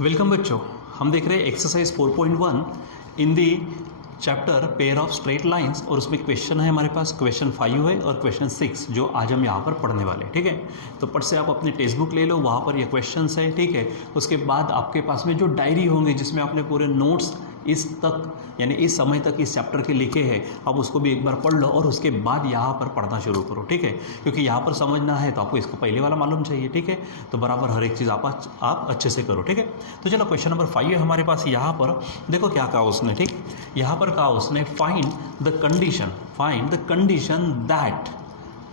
Welcome बच्चों, हम देख रहे हैं exercise 4.1 in the chapter pair of straight lines और उसमें क्वेश्चन है हमारे पास क्वेश्चन 5 है और क्वेश्चन 6 जो आज हम यहाँ पर पढ़ने वाले हैं। ठीक है, तो पट से आप अपनी टेक्स्ट बुक ले लो, वहाँ पर ये क्वेश्चंस है। ठीक है, उसके बाद आपके पास में जो डायरी होंगे जिसमें आपने पूरे नोट्स इस तक यानी इस समय तक इस चैप्टर के लिखे हैं, आप उसको भी एक बार पढ़ लो और उसके बाद यहाँ पर पढ़ना शुरू करो। ठीक है, क्योंकि यहाँ पर समझना है तो आपको इसको पहले वाला मालूम चाहिए। ठीक है, तो बराबर हर एक चीज़ आप अच्छे से करो। ठीक है, तो चलो क्वेश्चन नंबर 5 है हमारे पास। यहाँ पर देखो क्या कहा उसने। ठीक, यहाँ पर कहा उसने find the condition that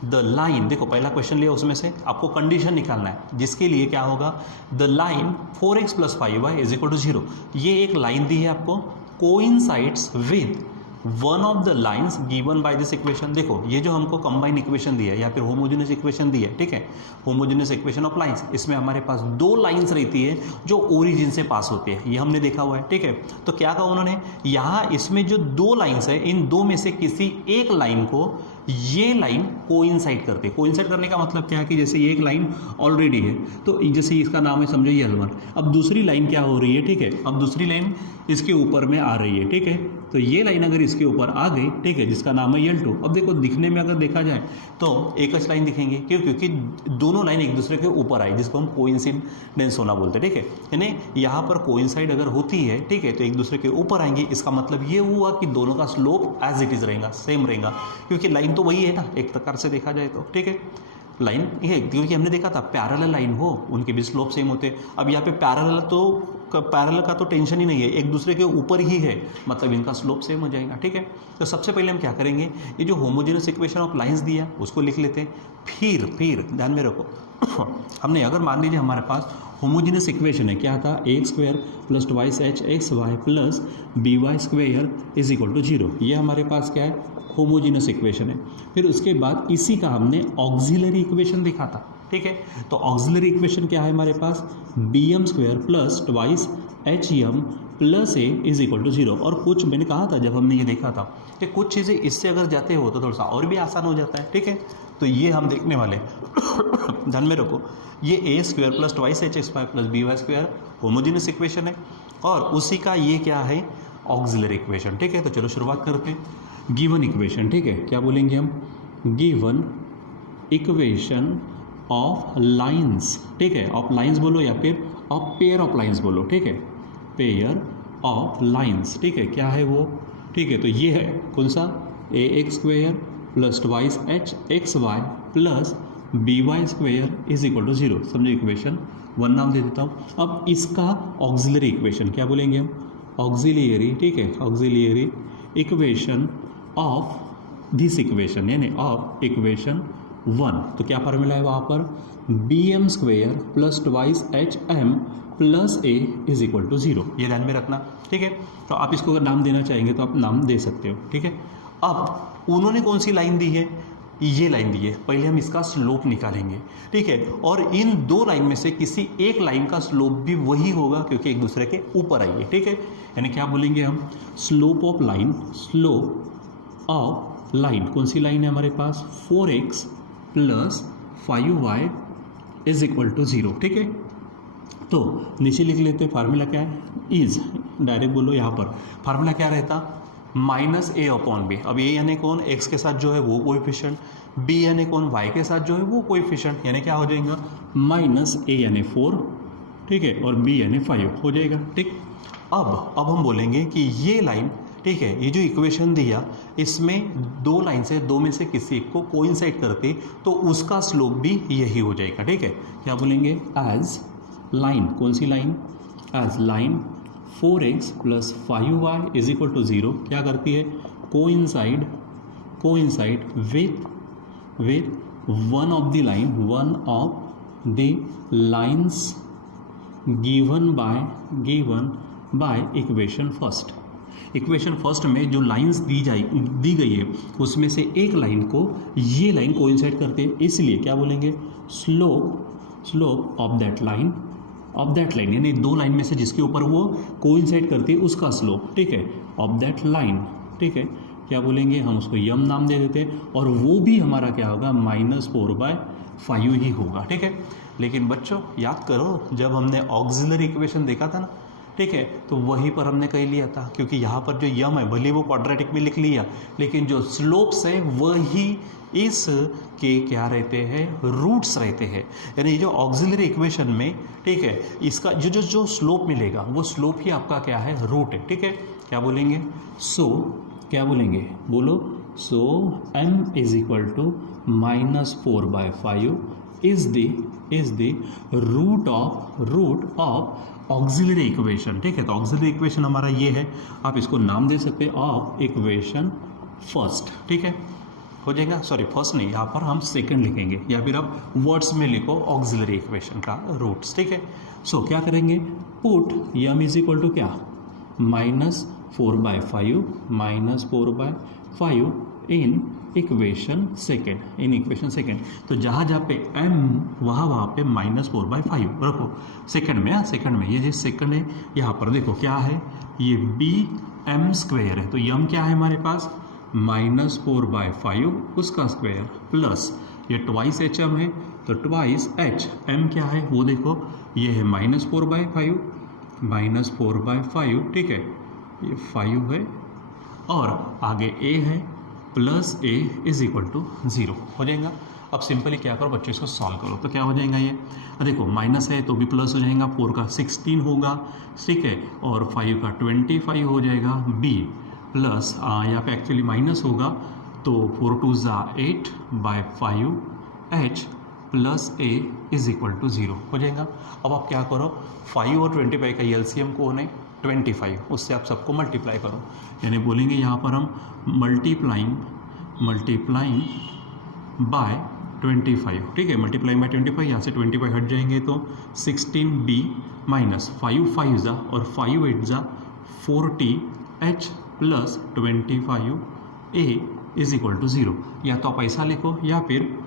the line. देखो पहला क्वेश्चन लिया, उसमें से आपको कंडीशन निकालना है जिसके लिए क्या होगा, द लाइन 4x + 5y = 0। ये एक लाइन दी है आपको, coincides with one of the lines given by this equation. देखो ये जो हमको कंबाइन इक्वेशन दिया है या फिर होमोजेनियस इक्वेशन दी है। ठीक है, होमोजेनियस इक्वेशन ऑफ लाइंस, इसमें हमारे पास दो लाइंस रहती है जो ओरिजिन से पास होती है, ये हमने देखा हुआ है। ठीक है, तो क्या कहा उन्होंने, यहाँ इसमें जो दो लाइंस है, इन दो में से किसी एक लाइन को ये लाइन कोइंसाइड करते हैं। कोइंसाइड करने का मतलब क्या है कि जैसे ये एक लाइन ऑलरेडी है, तो जैसे इसका नाम है समझो ये L1, अब दूसरी लाइन क्या हो रही है। ठीक है, अब दूसरी लाइन इसके ऊपर में आ रही है। ठीक है, तो ये लाइन अगर इसके ऊपर आ गई, ठीक है, जिसका नाम है L2। अब देखो दिखने में अगर देखा जाए तो एक ही लाइन दिखेंगे, क्यों? क्योंकि दोनों लाइन एक दूसरे के ऊपर आई, जिसको हम कोइंसिडेंस होना बोलते हैं। ठीक है, यानी यहाँ पर कोइंसाइड अगर होती है, ठीक है, तो एक दूसरे के ऊपर आएंगे। इसका मतलब ये हुआ कि दोनों का स्लोप एज इट इज रहेगा, सेम रहेगा, क्योंकि लाइन तो वही है ना एक प्रकार से देखा जाए तो। ठीक है, लाइन ये क्योंकि हमने देखा था पैरेलल लाइन हो उनके भी स्लोप सेम होते हैं। अब यहाँ पे पैरेलल का तो टेंशन ही नहीं है, एक दूसरे के ऊपर ही है, मतलब इनका स्लोप सेम हो जाएगा। ठीक है, तो सबसे पहले हम क्या करेंगे, ये जो होमोजेनियस इक्वेशन ऑफ लाइंस दिया उसको लिख लेते हैं। फिर ध्यान में रखो हमने अगर मान लीजिए हमारे पास होमोजेनियस इक्वेशन है, क्या था, x² + 2hxy + by² = 0। ये हमारे पास क्या है, होमोजेनियस इक्वेशन है। फिर उसके बाद इसी का हमने ऑक्सिलरी इक्वेशन देखा था। ठीक है, तो ऑक्सिलरी इक्वेशन क्या है हमारे पास, bm² + 2hm + a = 0। और कुछ मैंने कहा था जब हमने ये देखा था कि कुछ चीज़ें इससे अगर जाते हो तो थोड़ा सा और भी आसान हो जाता है। ठीक है, तो ये हम देखने वाले ध्यान में रखो, ये a² + 2hxy + by² homogeneous equation है और उसी का ये क्या है, ऑक्सिलरी इक्वेशन। ठीक है, तो चलो शुरुआत करते हैं। गिवन इक्वेशन, ठीक है, क्या बोलेंगे हम, गिवन इक्वेशन ऑफ लाइंस। ठीक है, ऑफ लाइंस बोलो या फिर ऑफ पेयर ऑफ लाइंस बोलो। ठीक है, पेयर ऑफ लाइंस। ठीक है, क्या है वो, ठीक है, तो ये है कौन सा, ax² + 2hxy + by² = 0। समझो इक्वेशन 1 नाम दे देता हूँ। अब इसका ऑक्सिलरी इक्वेशन क्या बोलेंगे हम, ऑक्सिलियरी। ठीक है, auxiliary equation of this equation यानी ऑफ इक्वेशन 1, तो क्या फार्मूला है वहाँ पर, bm² + 2hm + a = 0। ये ध्यान में रखना। ठीक है, तो आप इसको अगर नाम देना चाहेंगे तो आप नाम दे सकते हो। ठीक है, अब उन्होंने कौन सी लाइन दी है, ये लाइन दी है, पहले हम इसका स्लोप निकालेंगे। ठीक है, और इन दो लाइन में से किसी एक लाइन का स्लोप भी वही होगा क्योंकि एक दूसरे के ऊपर आई है। ठीक है, यानी क्या बोलेंगे हम, slope of line, slope of line, कौन सी लाइन है हमारे पास, 4x + 5y = 0। ठीक है, तो नीचे लिख लेते हैं फार्मूला क्या है, इज, डायरेक्ट बोलो यहाँ पर फार्मूला क्या रहता, -a/b। अब ये यानी कौन, x के साथ जो है वो कोएफिशिएंट, b यानी कौन, y के साथ जो है वो कोएफिशिएंट, यानी क्या हो जाएगा, -a यानी 4, ठीक है, और b यानी 5 हो जाएगा। ठीक, अब हम बोलेंगे कि ये लाइन, ठीक है, ये जो इक्वेशन दिया इसमें दो लाइन से, दो में से किसी एक को कोइंसाइड करते तो उसका स्लोप भी यही हो जाएगा। ठीक है, क्या बोलेंगे, एज लाइन, कौन सी line, as line 4x + 5y = 0 क्या करती है, coincide with one of the lines given by equation first. Equation first में जो लाइंस दी गई है उसमें से एक लाइन को ये लाइन कोइंसाइड करते हैं, इसलिए क्या बोलेंगे, स्लोप ऑफ दैट लाइन यानी दो लाइन में से जिसके ऊपर वो कोइंसाइड करती है उसका स्लोप। ठीक है, ऑफ दैट लाइन। ठीक है, क्या बोलेंगे हम, उसको यम नाम दे देते हैं और वो भी हमारा क्या होगा, -4/5 ही होगा। ठीक है, लेकिन बच्चों याद करो जब हमने ऑक्सिलरी इक्वेशन देखा था ना, ठीक है, तो वहीं पर हमने कह लिया था, क्योंकि यहाँ पर जो यम है भले वो क्वाड्रेटिक में लिख लिया, लेकिन जो स्लोप्स है वही इस के क्या रहते हैं, रूट्स रहते हैं। यानी जो ऑक्सिलरी इक्वेशन में, ठीक है, इसका जो जो जो स्लोप मिलेगा वो स्लोप ही आपका क्या है, रूट है। ठीक है, क्या बोलेंगे, सो क्या बोलेंगे, बोलो, so m is equal to -4/5 is the root of auxiliary equation. ठीक है, तो ऑक्सिलरी इक्वेशन हमारा ये है, आप इसको नाम दे सकते हैं ऑफ इक्वेशन फर्स्ट। ठीक है, हो जाएगा, सॉरी फर्स्ट नहीं, यहाँ पर हम सेकंड लिखेंगे, या फिर आप वर्ड्स में लिखो ऑक्सिलरी इक्वेशन का रूट्स। ठीक है, सो क्या करेंगे, put m is equal to क्या, -4/5 इन इक्वेशन सेकेंड, तो जहाँ जहाँ पे m वहाँ पे -4/5 रखो सेकंड में। सेकंड में ये जो सेकंड है, यहाँ पर देखो क्या है, ये bm² है, तो m क्या है हमारे पास, -4/5 उसका स्क्वायर प्लस ये ट्वाइस hm है, तो ट्वाइस h m क्या है वो देखो, ये है -4/5, ठीक है, ये 5 है, और आगे a है plus a is equal to 0 हो जाएगा। अब सिंपली क्या करो बच्चों, इसको सॉल्व करो, तो क्या हो जाएगा, ये देखो माइनस है तो भी प्लस हो जाएगा, 4 का 16 होगा, ठीक है, और 5 का 25 हो जाएगा, b प्लस यहाँ पे एक्चुअली माइनस होगा, तो 4 2 8/5 h plus a is equal to 0 हो जाएगा। अब आप क्या करो, 5 और 25 का एलसीएम कौन है, 25, उससे आप सबको मल्टीप्लाई करो, यानी बोलेंगे यहाँ पर हम मल्टीप्लाइंग बाय 25, ठीक है, मल्टीप्लाइंग बाय 25, यहाँ से 25 हट जाएंगे तो 16b माइनस 5 5 और 5 8 40h plus 25a is equal to 0। या तो आप ऐसा लिखो, या फिर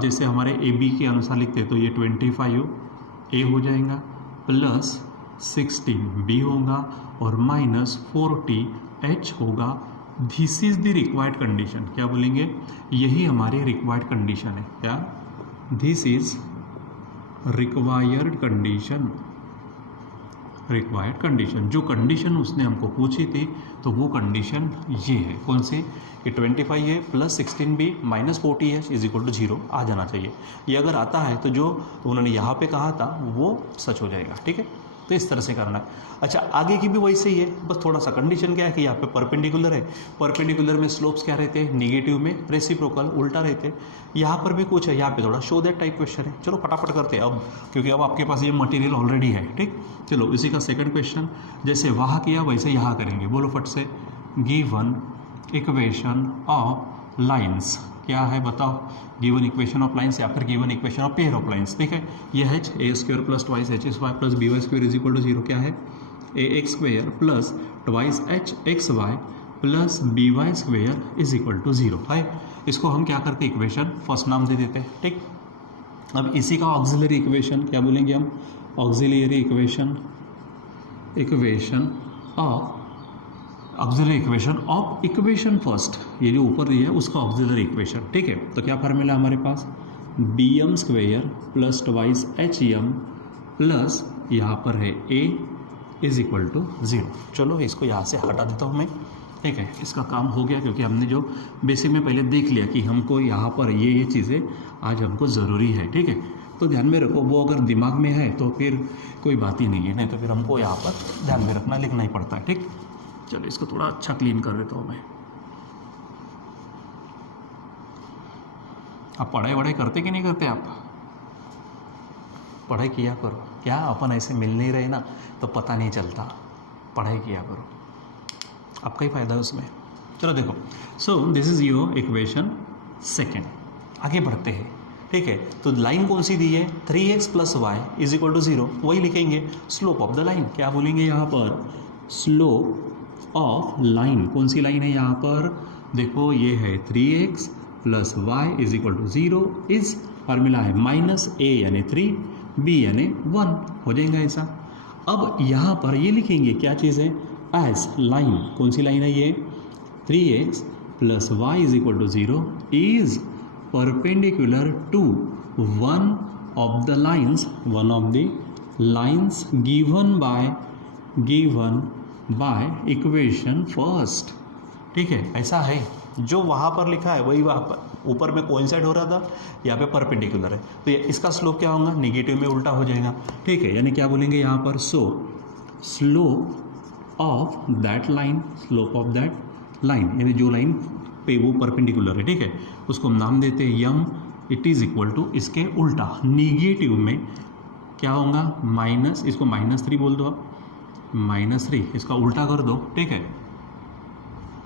जैसे हमारे ए बी के अनुसार लिखते हैं, तो ये 25a हो जाएगा प्लस 16b होगा और माइनस 40h होगा। This is the required condition, क्या बोलेंगे, यही हमारी रिक्वायर्ड कंडीशन है, क्या, दिस इज रिक्वायर्ड कंडीशन, जो कंडीशन उसने हमको पूछी थी, तो वो कंडीशन ये है, कौन सी, ये 25 है plus 16b minus 40h is equal to 0 आ जाना चाहिए। ये अगर आता है तो जो उन्होंने यहाँ पे कहा था वो सच हो जाएगा। ठीक है, तो इस तरह से करना है। अच्छा, आगे की भी वैसे ही है, बस थोड़ा सा कंडीशन क्या है कि यहाँ पे परपेंडिकुलर है, परपेंडिकुलर में स्लोप्स क्या रहते हैं, निगेटिव में रेसिप्रोकल उल्टा रहते हैं। यहाँ पर भी कुछ है, यहाँ पे थोड़ा शो दैट टाइप क्वेश्चन है। चलो फटाफट करते हैं अब, क्योंकि अब आपके पास ये मटेरियल ऑलरेडी है। ठीक, चलो इसी का सेकंड क्वेश्चन, जैसे वहाँ किया वैसे यहाँ करेंगे, बोलो फट से, गिवन इक्वेशन ऑफ लाइन्स, क्या है बताओ, गिवन इक्वेशन ऑफ लाइन्स या फिर given equation of pair of lines. ठीक है, ये है a² plus twice hs² plus by² is equal to 0, क्या है, ax² plus twice hxy plus by² is equal to 0 है। इसको हम क्या करते हैं, इक्वेशन फर्स्ट नाम दे देते हैं। ठीक, अब इसी का ऑक्सिलरी इक्वेशन क्या बोलेंगे हम, auxiliary equation of equation first, ये जो ऊपर दिया है उसका ऑक्सिलरी इक्वेशन। ठीक है, तो क्या फार्मूला हमारे पास, bm² plus twice hm plus यहाँ पर है a इज इक्वल टू 0। चलो इसको यहाँ से हटा देता हूँ मैं। ठीक है, इसका काम हो गया, क्योंकि हमने जो बेसिक में पहले देख लिया कि हमको यहाँ पर ये चीज़ें आज हमको ज़रूरी है। ठीक है, तो ध्यान में रखो, वो अगर दिमाग में है तो फिर कोई बात ही नहीं है, नहीं तो फिर हमको यहाँ पर ध्यान में रखना, लिखना ही पड़ता है। ठीक, चलो इसको थोड़ा अच्छा क्लीन कर देता हूँ मैं। आप पढ़ाई वढ़ाई करते कि नहीं करते, आप पढ़ाई किया करो, क्या अपन ऐसे मिल नहीं रहे ना तो पता नहीं चलता, पढ़ाई किया करो, आपका ही फायदा है उसमें। चलो देखो, so this is your equation second, आगे बढ़ते हैं। ठीक है, तो लाइन कौन सी दी है, 3x plus y is equal to 0, वही लिखेंगे। स्लोप ऑफ द लाइन क्या बोलेंगे यहाँ पर, स्लोप ऑफ लाइन, कौन सी लाइन है यहाँ पर, देखो ये है 3x plus y is equal to 0, इस फार्मूला है -a यानी 3, b यानी 1 हो जाएगा ऐसा। अब यहाँ पर ये लिखेंगे क्या चीज़ है, एज लाइन, कौन सी लाइन है ये, 3x plus y is equal to 0 is perpendicular to 1 of the lines given by equation first. ठीक है, ऐसा है, जो वहाँ पर लिखा है वही वहाँ पर ऊपर में कोइंसाइड हो रहा था, यहाँ पे परपेंडिकुलर है, तो ये इसका स्लोप क्या होगा, निगेटिव में उल्टा हो जाएगा। ठीक है, यानी क्या बोलेंगे यहाँ पर, सो स्लोप ऑफ दैट लाइन, यानी जो लाइन पे वो परपेंडिकुलर है, ठीक है, उसको हम नाम देते हैं यम। इट इज़ इक्वल टू, इसके उल्टा निगेटिव में क्या होगा, माइनस, इसको -3 बोल दो आप, -3, इसका उल्टा कर दो। ठीक है,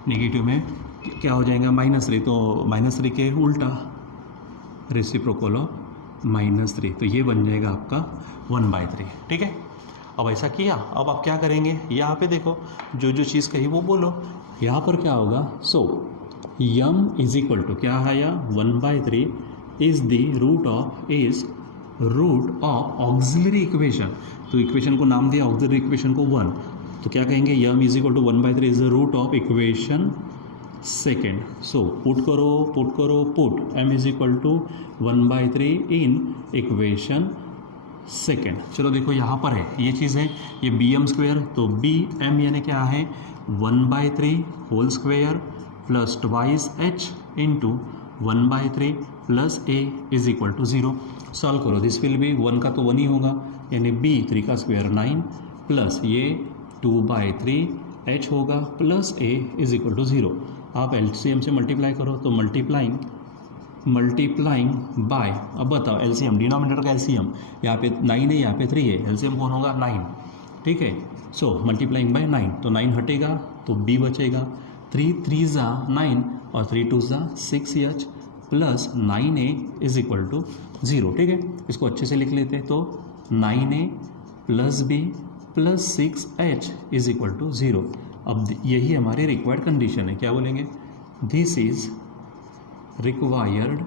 नेगेटिव में क्या हो जाएगा, -3, तो -3 के उल्टा रेसिप्रोकल ऑफ -3, तो ये बन जाएगा आपका 1/3। ठीक है, अब ऐसा किया, अब आप क्या करेंगे, यहाँ पे देखो जो जो चीज़ कही वो बोलो। यहाँ पर क्या होगा, so m is equal to क्या आया, 1/3 is the root of auxiliary equation. तो इक्वेशन को नाम दिया ऑक्सिलरी इक्वेशन को 1, तो क्या कहेंगे, M is equal to 1/3 is the root of equation second. So put M is equal to 1/3 in equation second. चलो देखो यहाँ पर है ये चीज़ है, ये बी एम स्क्वेयर, तो बी एम यानी क्या है, 1/3 whole square plus twice H into 1/3 plus A is equal to 0। Solve करो, दिस विल बी 1 का तो 1 ही होगा, यानी बी 3 का स्क्वायर 9 प्लस ये 2/3 एच होगा plus A is equal to 0। आप एलसीएम से मल्टीप्लाई करो, तो मल्टीप्लाइंग बाय, अब बताओ एलसीएम, डिनोमिनेटर का एलसीएम, यहाँ पे 9 है, यहाँ पे 3 है, एलसीएम कौन होगा, 9। ठीक है, सो मल्टीप्लाइंग बाय 9, तो 9 हटेगा तो बी बचेगा, 3 3 ज़ा 9 और 3 2 ज़ा 6h plus 9a is equal to 0। ठीक है, इसको अच्छे से लिख लेते हैं, तो 9a plus b plus 6h is equal to 0। अब यही हमारी रिक्वायर्ड कंडीशन है, क्या बोलेंगे, दिस इज रिक्वायर्ड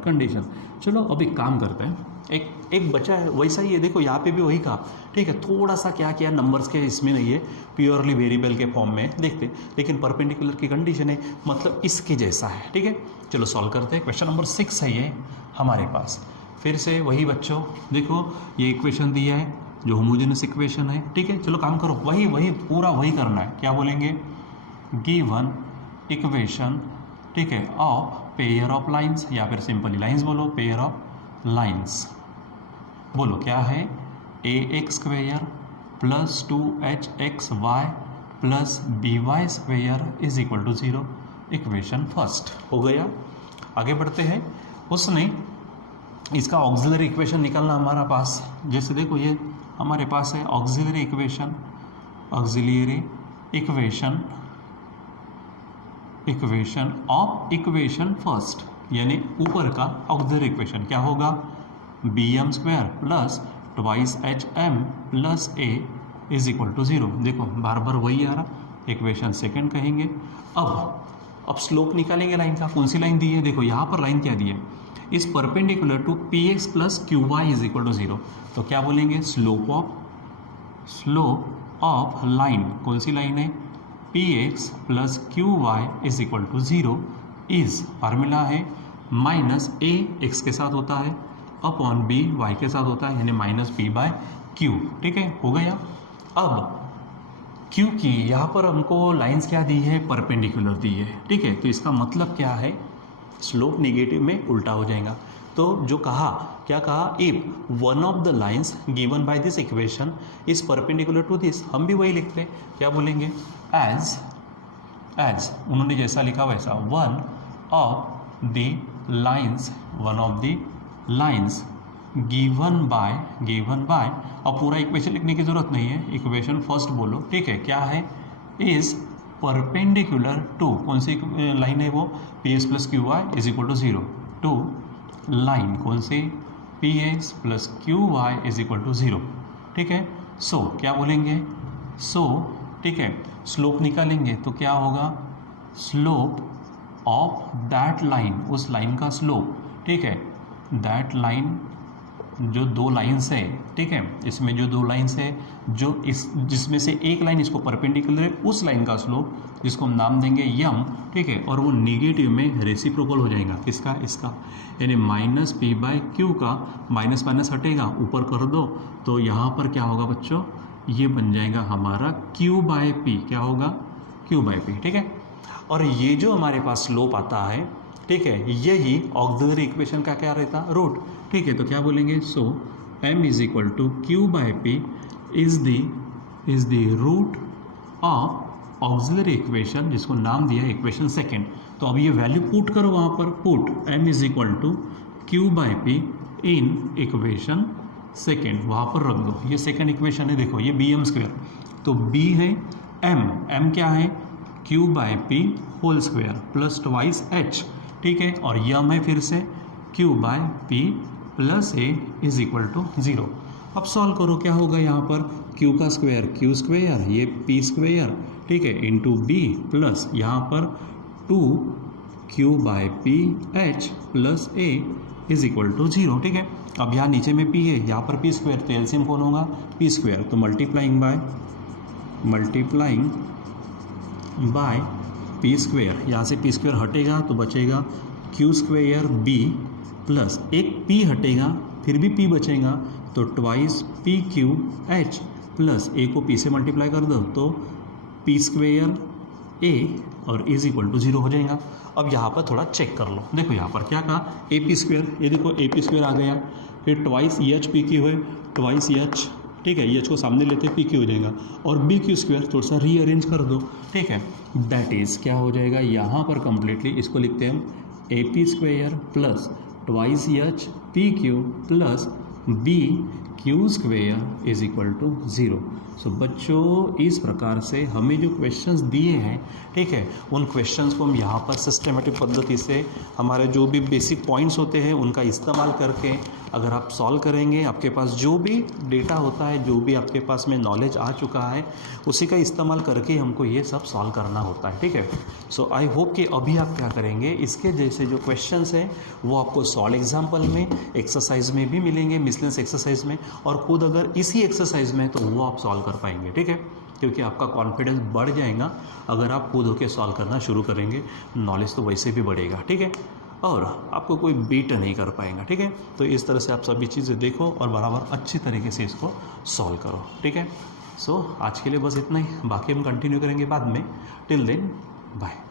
कंडीशन। चलो अब एक काम करते हैं, एक बचा है वैसा ही है, देखो यहाँ पे भी वही कहा। ठीक है, थोड़ा सा क्या किया, नंबर्स के इसमें नहीं है, प्योरली वेरिएबल के फॉर्म में देखते, लेकिन परपेंडिकुलर की कंडीशन है, मतलब इसके जैसा है। ठीक है, चलो सॉल्व करते हैं। क्वेश्चन नंबर 6 है ये हमारे पास, फिर से वही बच्चों, देखो ये इक्वेशन दिया है जो होमोजेनस इक्वेशन है। ठीक है, चलो काम करो, वही पूरा वही करना है। क्या बोलेंगे, गिवन इक्वेशन, ठीक है, ऑफ पेयर ऑफ लाइन्स, या फिर सिंपली लाइन्स बोलो, पेयर ऑफ लाइन्स बोलो, क्या है, ax² plus 2hxy plus by² is equal to 0। Equation first हो गया। आगे बढ़ते हैं, उसने इसका ऑक्सिलरी इक्वेशन निकालना हमारा पास, जैसे देखो ये हमारे पास है auxiliary equation of equation first, यानी ऊपर का ऑक्सिलरी इक्वेशन क्या होगा, bm² plus twice hm plus a is equal to 0। देखो बार बार वही आ रहा, इक्वेशन सेकेंड कहेंगे। अब स्लोप निकालेंगे लाइन का, कौन सी लाइन दी है, देखो यहाँ पर लाइन क्या दी है, is perpendicular to px plus qy is equal to 0। तो क्या बोलेंगे, स्लोप ऑफ लाइन, कौन सी लाइन है, px plus qy is equal to 0 is, formula है माइनस a x के साथ होता है अपॉन b y के साथ होता है, यानी -p/q। ठीक है, हो गया। अब क्योंकि यहाँ पर हमको लाइंस क्या दी है, परपेंडिकुलर दी है। ठीक है, तो इसका मतलब क्या है, स्लोप नेगेटिव में उल्टा हो जाएगा। तो जो कहा, क्या कहा, if one of the lines given by this equation is perpendicular to this, हम भी वही लिखते हैं, क्या बोलेंगे, एज उन्होंने जैसा लिखा वैसा, one of the lines given bye, अब पूरा इक्वेशन लिखने की जरूरत नहीं है, इक्वेशन फर्स्ट बोलो। ठीक है, क्या है, इज परपेंडिकुलर टू, कौन सी लाइन है वो, px plus qy is equal to 0 to line, कौन सी, px plus qy is equal to 0। ठीक है, सो क्या बोलेंगे, ठीक है, स्लोप निकालेंगे तो क्या होगा, स्लोप ऑफ दैट लाइन, उस लाइन का स्लोप। ठीक है, दैट लाइन जो दो लाइंस है, ठीक है, इसमें जो दो लाइंस है, जो इस जिसमें से एक लाइन इसको परपेंडिकुलर है, उस लाइन का स्लोप जिसको हम नाम देंगे यम, ठीक है, और वो निगेटिव में रेसिप्रोकल हो जाएगा, किसका, इसका, यानी माइनस पी बाई क्यू का माइनस माइनस हटेगा, ऊपर कर दो तो यहाँ पर क्या होगा बच्चों, ये बन जाएगा हमारा क्यू बाय पी, क्या होगा, क्यू बाय पी, ठीक है। और ये जो हमारे पास स्लोप आता है, ठीक है, यही ऑक्सिलरी इक्वेशन का क्या रहता है, रूट, ठीक है। तो क्या बोलेंगे, so m is equal to q by p is the root of auxiliary equation, जिसको नाम दिया इक्वेशन सेकेंड। तो अब ये वैल्यू पुट करो वहाँ पर, put m is equal to q by p in equation second, वहाँ पर रख दो। ये सेकेंड इक्वेशन है, देखो ये बी एम स्क्वेयर, तो b है m क्या है, q by p whole square plus twice h, ठीक है, और यम है फिर से q by p plus A is equal to 0। अब सॉल्व करो, क्या होगा यहाँ पर, क्यू का स्क्वायर क्यू स्क्वायर, ये पी स्क्वायर, ठीक है, इंटू बी प्लस यहाँ पर 2 q by p h plus A is equal to 0, ठीक है। अब यहाँ नीचे में पी है, यहाँ पर पी स्क्वायर, तो एलसीएम कौन होगा, पी स्क्वायर, तो मल्टीप्लाइंग बाय पी स्क्वायर, यहाँ से पी स्क्वायर हटेगा तो बचेगा क्यू स्क्वायर बी प्लस एक पी हटेगा, फिर भी पी बचेगा, तो twice P Q H plus A को पी से मल्टीप्लाई कर दो तो पी स्क्वायर ए और इज इक्वल टू 0 हो जाएगा। अब यहाँ पर थोड़ा चेक कर लो, देखो यहाँ पर क्या कहा, ए पी स्क्वायर, ये देखो ए पी स्क्वायर आ गया, फिर twice E H p Q है, ट्वाइस ई एच, ठीक है, ई एच को सामने लेते पी क्यू हो जाएगा, और बी क्यू स्क्वायर थोड़ा सा रीअरेंज कर दो, ठीक है, दैट इज़ क्या हो जाएगा, यहाँ पर कंप्लीटली इसको लिखते हैं हम a p square plus twice h p q plus b q square is equal to 0। So बच्चों इस प्रकार से हमें जो क्वेश्चंस दिए हैं, ठीक है, उन क्वेश्चंस को हम यहाँ पर सिस्टमेटिक पद्धति से हमारे जो भी बेसिक पॉइंट्स होते हैं उनका इस्तेमाल करके अगर आप सॉल्व करेंगे, आपके पास जो भी डेटा होता है, जो भी आपके पास में नॉलेज आ चुका है, उसी का इस्तेमाल करके हमको ये सब सॉल्व करना होता है, ठीक है। सो आई होप कि अभी आप क्या करेंगे, इसके जैसे जो क्वेश्चंस हैं वो आपको सॉल्व एग्जाम्पल में, एक्सरसाइज में भी मिलेंगे, मिसलेनियस एक्सरसाइज में, और खुद अगर इसी एक्सरसाइज में तो वो आप सॉल्व कर पाएंगे, ठीक है, क्योंकि आपका कॉन्फिडेंस बढ़ जाएगा अगर आप खुद होकर सॉल्व करना शुरू करेंगे, नॉलेज तो वैसे भी बढ़ेगा, ठीक है, और आपको कोई बीट नहीं कर पाएगा, ठीक है। तो इस तरह से आप सभी चीज़ें देखो और बराबर अच्छी तरीके से इसको सॉल्व करो, ठीक है। सो आज के लिए बस इतना ही, बाकी हम कंटिन्यू करेंगे बाद में। Till then bye.